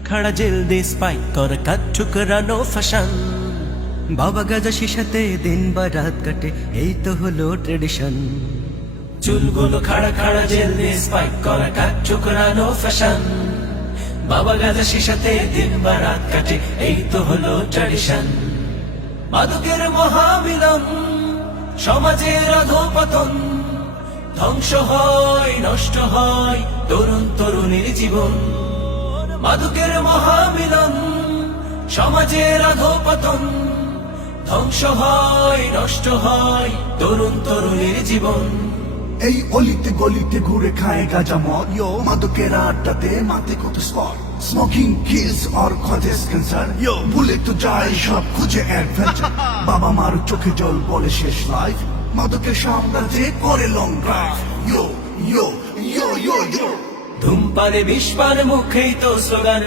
खड़ा जेल दे स्पाइक कर काट ठुकरानो फैशन বাবা গাজা শিশাতে দিন বা রাত কাটে এই তো হলো ট্রেডিশন চুলগুলো খাড়া খাড়া জেল দে স্পাইক कर काट ठुकरानो फैशन বাবা গাজা শিশাতে দিন বা রাত কাটে এই তো হলো ট্র্যাডিশন মাদকের মহামিলন সমাজের অধঃপতন ধ্বংস হয় নষ্ট হয় তরুণ তরুণীর জীবন মাদকের মহামিলন সমাজের অধঃপতন ধ্বংস হয় নষ্ট হয় তরুণ তরুণীর জীবন এই অলিতে গলিতে ঘুরে খায় গাঁজা মদ মাদকের আড্ডাতে মাতে কত spot smoking kills or causes cancer ভুলে তো যায় সব খুঁজে অ্যাডভেঞ্চার বাবা মার চোখে জল বলে শেষ লাইফ মাদকের সাম্রাজ্যে করে লং ড্রাইভ ইয়ো ইয়ো ইয়ো ইয়ো ইয়ো ধূমপানে বিষপান মুখেই তো স্লোগান